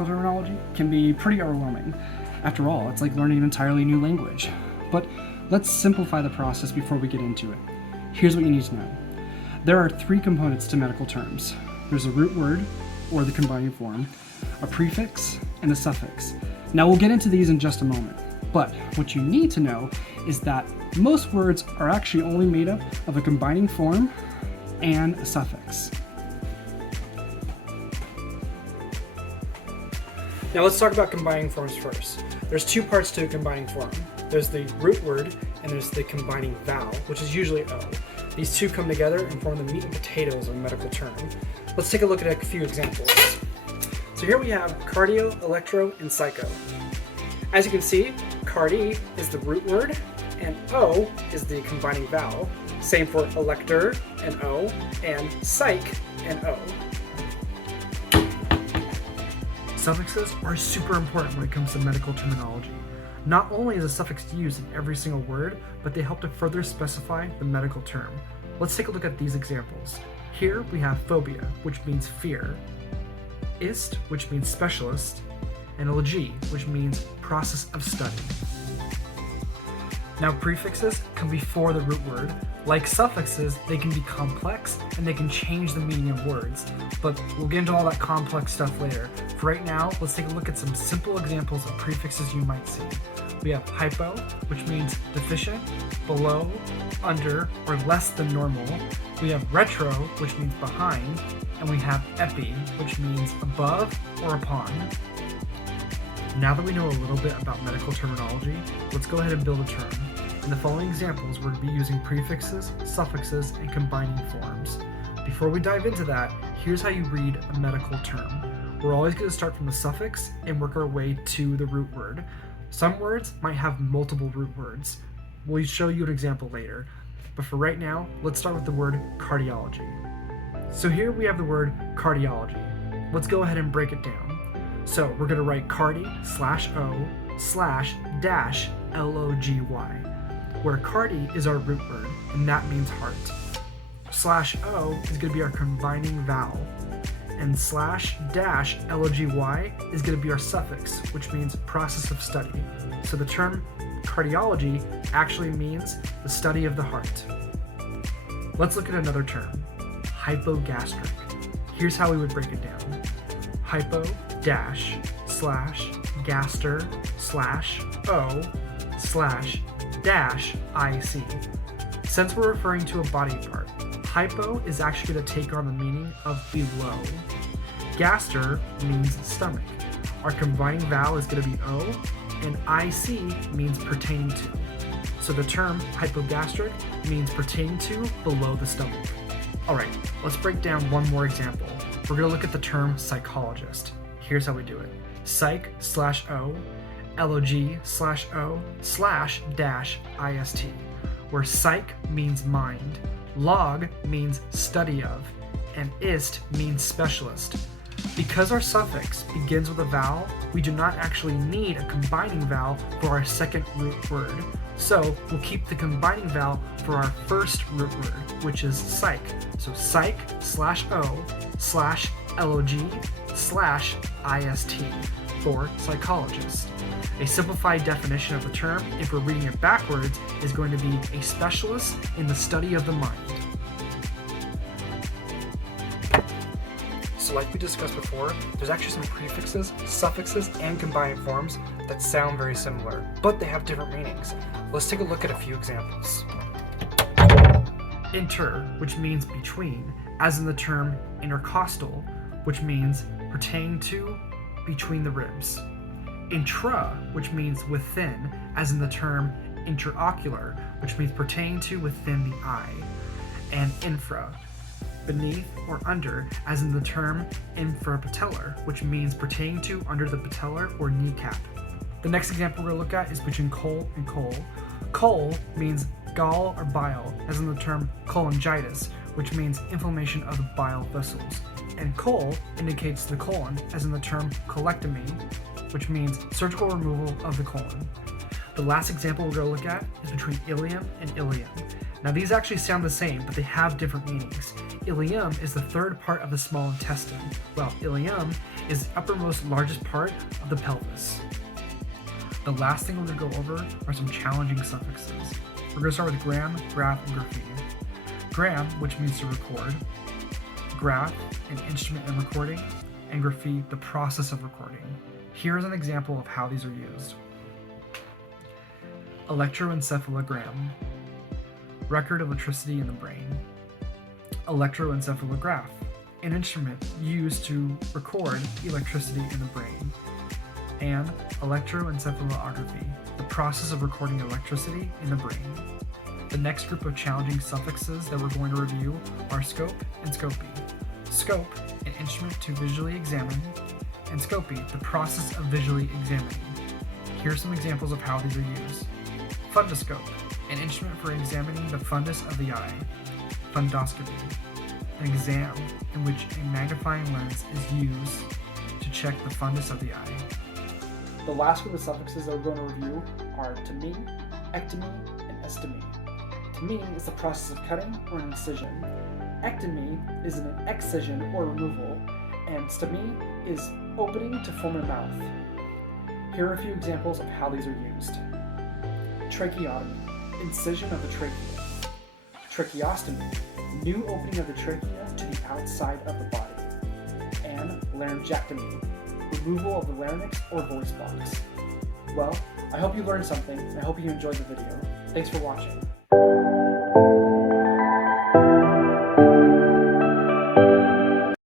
medical terminology can be pretty overwhelming. After all, it's like learning an entirely new language. But let's simplify the process before we get into it. Here's what you need to know. There are three components to medical terms. There's a root word, or the combining form, a prefix, and a suffix. Now we'll get into these in just a moment, but what you need to know is that most words are actually only made up of a combining form and a suffix. Now let's talk about combining forms first. There's two parts to a combining form. There's the root word and there's the combining vowel, which is usually O. These two come together and form the meat and potatoes of a medical term. Let's take a look at a few examples. So here we have cardio, electro, and psycho. As you can see, cardi is the root word and O is the combining vowel. Same for elector and O, and psych and O. Suffixes are super important when it comes to medical terminology. Not only is a suffix used in every single word, but they help to further specify the medical term. Let's take a look at these examples. Here we have phobia, which means fear, ist, which means specialist, and ology, which means process of study. Now prefixes come before the root word. Like suffixes, they can be complex and they can change the meaning of words, but we'll get into all that complex stuff later. For right now, let's take a look at some simple examples of prefixes you might see. We have hypo, which means deficient, below, under, or less than normal. We have retro, which means behind, and we have epi, which means above or upon. Now that we know a little bit about medical terminology, let's go ahead and build a term. In the following examples, we're going to be using prefixes, suffixes, and combining forms. Before we dive into that, here's how you read a medical term. We're always going to start from the suffix and work our way to the root word. Some words might have multiple root words. We'll show you an example later. But for right now, let's start with the word cardiology. So here we have the word cardiology. Let's go ahead and break it down. So we're going to write cardi/O/-LOGY, where cardi is our root word, and that means heart. /O is going to be our combining vowel, and /-LOGY is going to be our suffix, which means process of study. So the term cardiology actually means the study of the heart. Let's look at another term, hypogastric. Here's how we would break it down. hypo-/gaster/O/-IC. Since we're referring to a body part, hypo is actually going to take on the meaning of below. Gaster means stomach. Our combining vowel is going to be O, and IC means pertaining to. So the term hypogastric means pertaining to below the stomach. Alright, let's break down one more example. We're going to look at the term psychologist. Here's how we do it. Psych/O, LOG/O/-IST, where psych means mind, log means study of, and ist means specialist. Because our suffix begins with a vowel, we do not actually need a combining vowel for our second root word. So we'll keep the combining vowel for our first root word, which is psych. So psych/O/LOG/IST for psychologist. A simplified definition of the term, if we're reading it backwards, is going to be a specialist in the study of the mind. So like we discussed before, there's actually some prefixes, suffixes, and combining forms that sound very similar, but they have different meanings. Let's take a look at a few examples. Inter, which means between, as in the term intercostal, which means pertaining to, between the ribs. Intra, which means within, as in the term interocular, which means pertaining to within the eye. And infra, beneath or under, as in the term infrapatellar, which means pertaining to under the patellar or kneecap. The next example we're going to look at is between col and col. Col means gall or bile, as in the term cholangitis, which means inflammation of the bile vessels. And col indicates the colon, as in the term colectomy, which means surgical removal of the colon. The last example we're going to look at is between ilium and ilium. Now these actually sound the same, but they have different meanings. Ilium is the third part of the small intestine, while ilium is the uppermost largest part of the pelvis. The last thing we're going to go over are some challenging suffixes. We're going to start with gram, graph, and graphy. Gram, which means to record, graph, an instrument in recording, and graphy, the process of recording. Here is an example of how these are used. Electroencephalogram, record electricity in the brain. Electroencephalograph, an instrument used to record electricity in the brain. And electroencephalography, the process of recording electricity in the brain. The next group of challenging suffixes that we're going to review are scope and scopy. Scope, an instrument to visually examine, and scopy, the process of visually examining. Here are some examples of how these are used. Fundoscope, an instrument for examining the fundus of the eye. Fundoscopy, an exam in which a magnifying lens is used to check the fundus of the eye. The last group of suffixes that we're going to review are to me, ectomy, and estomy. To me is the process of cutting or an incision. Ectomy is an excision or removal, and stomy is opening to form a mouth. Here are a few examples of how these are used. Tracheotomy, incision of the trachea. Tracheostomy, new opening of the trachea to the outside of the body. And laryngectomy, removal of the larynx or voice box. Well, I hope you learned something, and I hope you enjoyed the video. Thanks for watching.